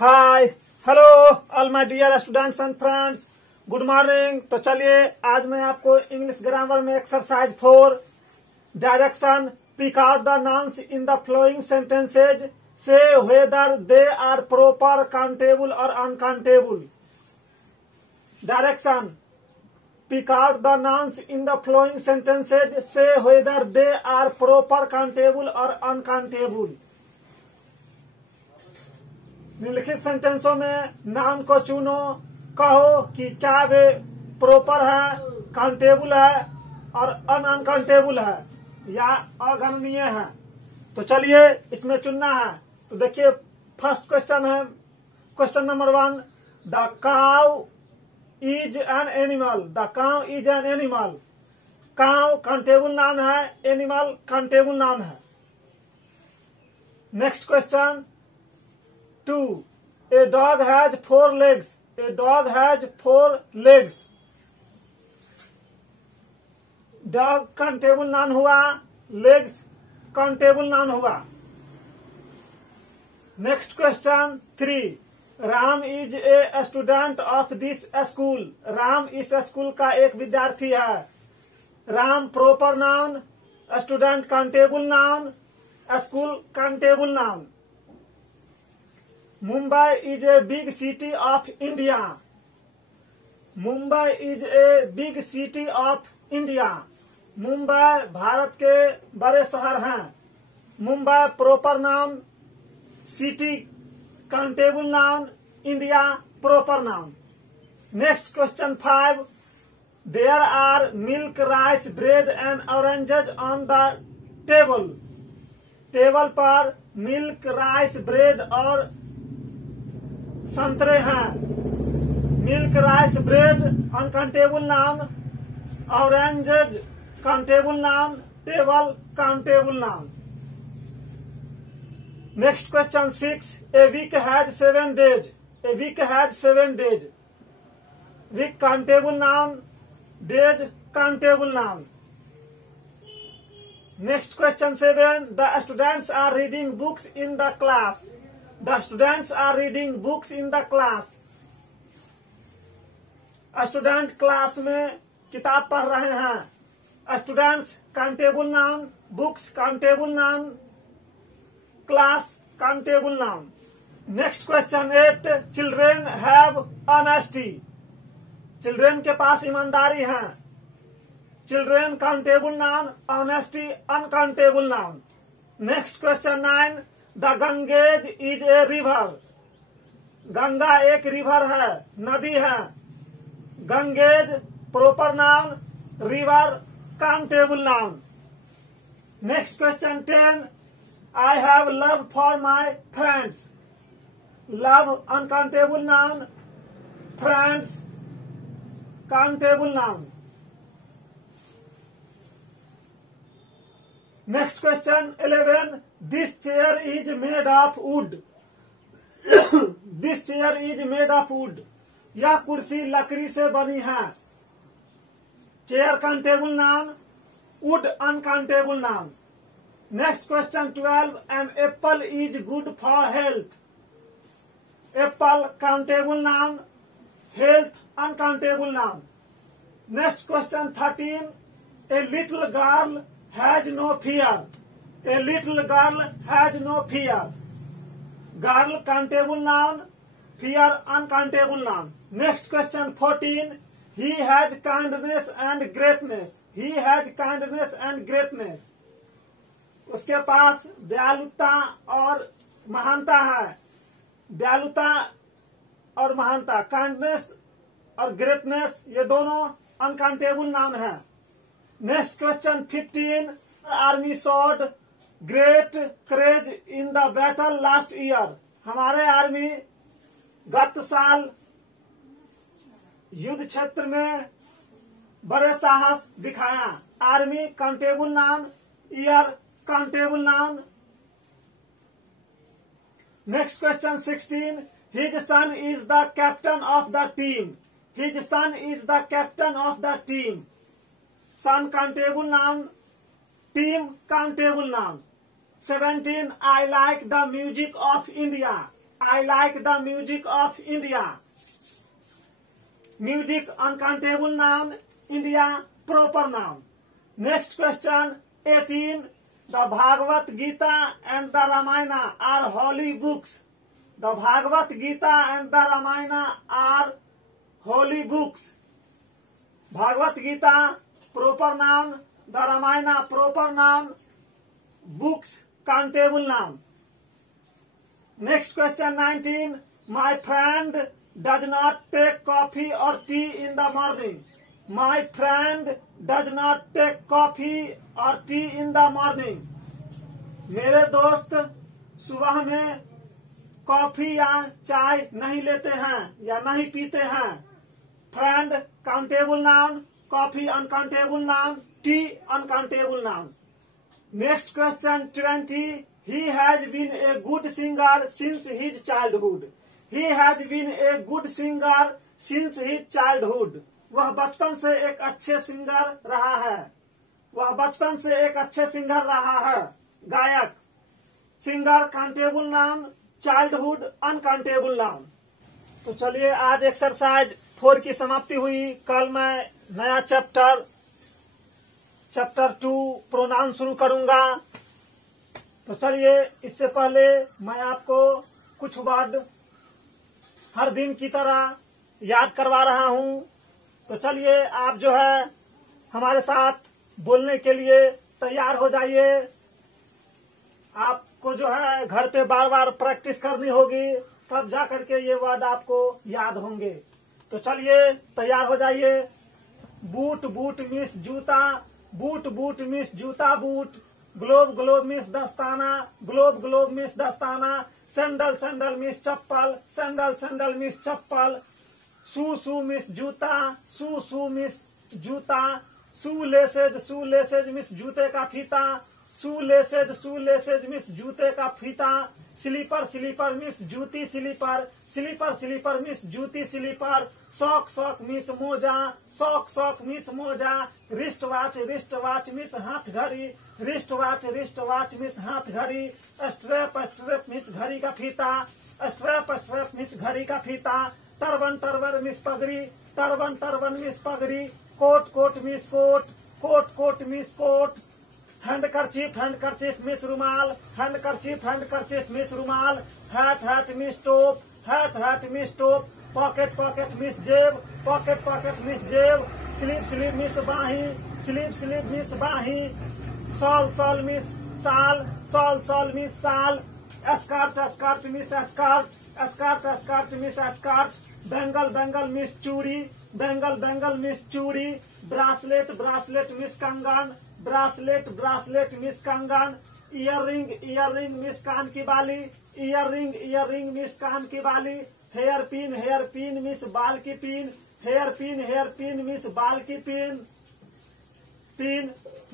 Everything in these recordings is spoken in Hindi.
Hi hello all my dear students and friends, good morning. तो चलिए आज मैं आपको इंग्लिश ग्रामर में exercise 4 direction pick out the nouns in the following sentences से whether they are proper countable और uncountable. Direction pick out the nouns in the flowing sentences, say whether they are proper countable or uncountable। निम्नलिखित सेंटेंसों में नाउन को चुनो, कहो कि क्या वे प्रॉपर है, काउंटेबल है और अनकाउंटेबल है या अगणनीय है। तो चलिए इसमें चुनना है। तो देखिए फर्स्ट क्वेश्चन है, question number 1, the cow is an animal. The cow is an animal. Cow countable noun है, एनिमल काउंटेबल नाउन है। Next question 2, a dog has 4 legs। A dog has 4 legs। Dog countable noun हुआ, लेग्स काउंटेबल नाउन हुआ। Next question 3, Ram is a student of this school. Ram इस स्कूल का एक विद्यार्थी है। Ram proper noun, student countable noun, school countable noun. Mumbai is a big city of India. Mumbai is a big city of India. Mumbai Bharat के बड़े शहर हैं। Mumbai proper noun, city countable noun, India proper noun. Next question 5, there are milk, rice, bread and oranges on the table. Table पर मिल्क, राइस, ब्रेड और संतरे हैं। Milk, rice, bread uncountable noun, oranges countable noun, table countable noun. Next question 6, a week has 7 days। A week has 7 days। Week countable noun, days countable noun। Next question 7, the students are reading books in the class। The students are reading books in the class। Student class में किताब पढ़ रहे हैं। Students countable noun, books countable noun, class countable noun। Next question 8, children have honesty. Children के पास ईमानदारी है। Children countable noun, honesty uncountable noun. Next question 9, the Ganges is a river. Ganga एक रिवर है, नदी है। Ganges proper noun, river countable noun. Next question 10, I have love for my friends। Love uncountable noun, friends countable noun। Next question 11, this chair is made of wood। This chair is made of wood। यह कुर्सी लकड़ी से बनी है। Chair countable noun, wood uncountable noun। Next question 12, an apple is good for health। Apple countable noun, health uncountable noun। Next question 13, a little girl has no fear। A little girl has no fear। Girl countable noun, fear uncountable noun। Next question 14, he has kindness and greatness। He has kindness and greatness। उसके पास दयालुता और महानता है। दयालुता और महानता, काइंडनेस और ग्रेटनेस, ये दोनों अनकाउंटेबल नाउन है। Next question 15, army showed great courage in the battle last year. हमारे आर्मी गत साल युद्ध क्षेत्र में बड़े साहस दिखाया। Army countable noun, year countable noun। Next question 16, his son is the captain of the team। His son is the captain of the team। Son countable noun, team countable noun। 17, I like the music of India। I like the music of India. Music uncountable noun, India proper noun. Next question 18. The Bhagavad Gita and the Ramayana are holy books. The Bhagavad Gita and the Ramayana are holy books. Bhagavad Gita proper noun, the Ramayana proper noun, books countable noun. Next question 19. My friend does not take coffee or tea in the morning. My friend does not take coffee or tea in the morning. मेरे दोस्त सुबह में कॉफी या चाय नहीं लेते हैं या नहीं पीते हैं. Friend countable noun, coffee uncountable noun, T uncountable noun. Next question 20. He has been a good singer since his childhood. He has been a good singer since his childhood. वह बचपन से एक अच्छे सिंगर रहा है. वह बचपन से एक अच्छे सिंगर रहा है. गायक. Singer countable noun, childhood uncountable noun. तो चलिए आज एक्सरसाइज 4 की समाप्ति हुई. कल मैं नया चैप्टर 2 प्रोनाउन शुरू करूंगा. तो चलिए इससे पहले मैं आपको कुछ वर्ड हर दिन की तरह याद करवा रहा हूं. तो चलिए आप जो है हमारे साथ बोलने के लिए तैयार हो जाइए. आपको जो है घर पे बार बार प्रैक्टिस करनी होगी, तब जा करके ये वर्ड आपको याद होंगे. तो चलिए तैयार हो जाइए. बूट बूट मिस जूता, बूट बूट मिस जूता बूट. ग्लोब ग्लोब मिस दस्ताना, ग्लोब ग्लोब मिस दस्ताना. सैंडल सैंडल मिस चप्पल, सैंडल सैंडल मिस चप्पल. शू शू मिस जूता, शू शू मिस जूता. शू लेसेज मिस जूते का फीता, शू लेसेज मिस जूते का फीता. स्लीपर स्लीपर मिस जूती स्लीपर, स्लीपर स्लीपर मिस जूती स्लीपर. सॉक मिस मोजा, सॉक मिस मोजा. रिस्ट वाच मिस हाथ घड़ी, रिस्ट वाच मिस हाथ घड़ी. स्ट्रैप मिस घड़ी का फीता, स्ट्रैप मिस घड़ी का फीता. टर्बन मिस पगड़ी, टर्बन मिस पगड़ी. Coat means coat means coat. Handkerchief means रुमाल, हैंडकरचीफ मिस रुमाल. हैट मिस टोप, हैट मिस टोप. पॉकेट मिस जेब, पॉकेट मिस जेब. स्लीप मिस बाही, स्लीप मिस बाही. सॉल मिस साल, सॉल मिस साल. Skirt means skirt means skirt. Bangle means चूड़ी, बैंगल मिस चूड़ी. ब्रासलेट मिस कंगन, ब्रासलेट मिस कंगन. इयररिंग मिस कान की बाली, इयररिंग मिस कान की बाली. हेयर पिन मिस बाल की पिन, हेयर पिन मिस बाल की pin.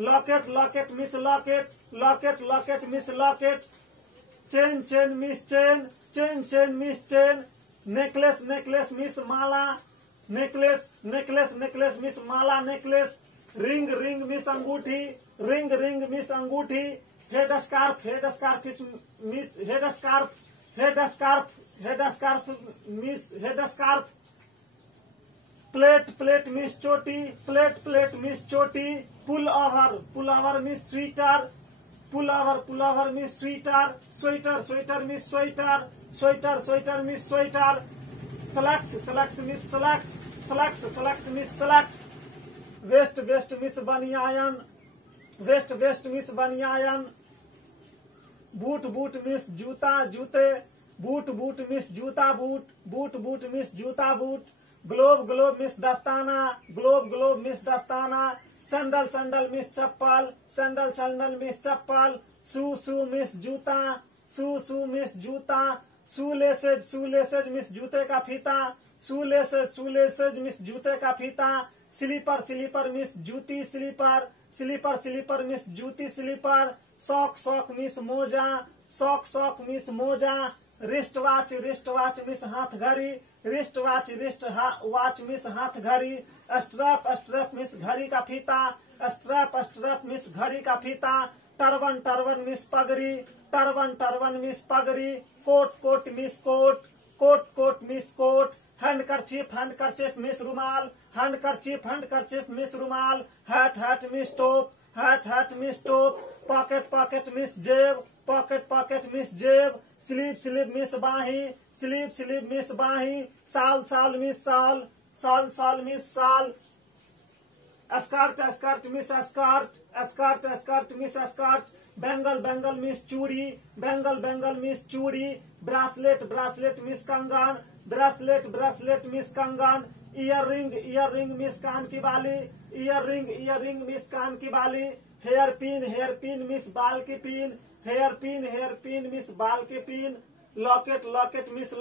Locket means locket means locket. Chain means chain means chain. Necklace means माला, नेकलेस मिस माला नेकलेस. रिंग मिस अंगूठी, रिंग मिस अंगूठी. Head scarf means head scarf means head scarf. Plait means चोटी, प्लेट मिस चोटी. Pullover means sweater, pullover means sweater. Sweater means sweater, sweater means sweater. Slacks means slacks means slacks. Vest means बनियान, वेस्ट मिस बनियान. बूट मिस जूता जूते, बूट मिस जूता बूट मिस जूता बूट. ग्लोब मिस दस्ताना, ग्लोब मिस दस्ताना. सैंडल मिस चप्पल, सैंडल मिस चप्पल. शू मिस जूता, शू मिस जूता. शू लेसेज मिस जूते का फीता, शू लेसेज मिस जूते का फीता. स्लीपर मिस जूती स्लीपर, स्लीपर मिस जूती स्लीपर. सॉक मिस मोजा, सॉक मिस मोजा. रिस्ट वाच मिस हाथ घड़ी, रिस्ट वाच मिस हाथ घड़ी. स्ट्रैप मिस घड़ी का फीता, स्ट्रैप मिस घड़ी का फीता. टर्बन मिस पगड़ी, टर्बन मिस पगड़ी. Coat means coat means coat, handkerchief means रुमाल, हैंडकरचीफ मीन्स रुमाल, हैट मीन्स टोप, हैट मीन्स टोप, पॉकेट मीन्स जेब, पॉकेट मीन्स जेब, स्लीव मीन्स बाही, स्लीव मीन्स बाही, साल मीन्स साल मीन्स साल, skirt means skirt means skirt, bangle means चूड़ी, बैंगल मीन्स चूड़ी, ब्रासलेट मीन्स कंगन, ब्रासलेट मीन्स कंगन, इयररिंग मीन्स कान की बाली, इयररिंग मीन्स कान की बाली, हेयर पिन मीन्स बाल की पिन, हेयर पिन मीन्स बाल की pin, locket means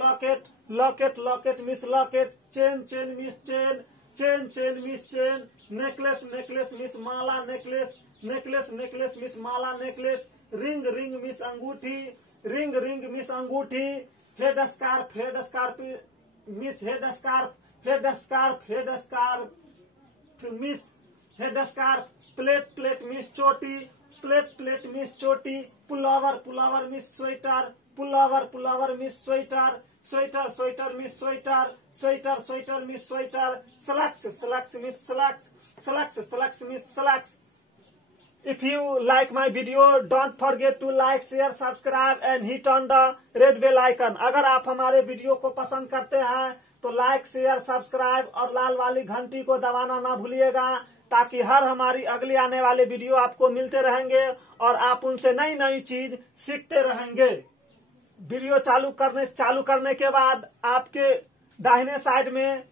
locket means locket, chain means chain means chain, necklace means माला नेकलेस मीन्स माला नेकलेस, रिंग मीन्स अंगूठी, रिंग मीन्स अंगूठी, head scarf means head scarf means head scarf, plait means चोटी, प्लेट मीन्स चोटी, pullover means sweater means sweater means sweater means sweater, slacks means slacks. If you like my video, don't forget to like, share, subscribe and hit on the red bell icon. अगर आप हमारे वीडियो को पसंद करते हैं तो लाइक, शेयर, सब्सक्राइब और लाल वाली घंटी को दबाना ना भूलिएगा, ताकि हर हमारी अगली आने वाले वीडियो आपको मिलते रहेंगे और आप उनसे नई चीज सीखते रहेंगे। वीडियो चालू करने के बाद आपके दाहिने साइड में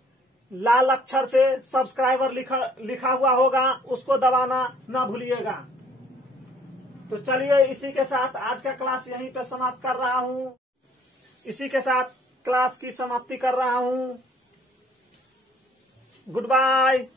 लाल अक्षर से सब्सक्राइबर लिखा हुआ होगा, उसको दबाना ना भूलिएगा। तो चलिए इसी के साथ आज का क्लास यहीं पे समाप्त कर रहा हूँ। इसी के साथ क्लास की समाप्ति कर रहा हूँ। Good bye.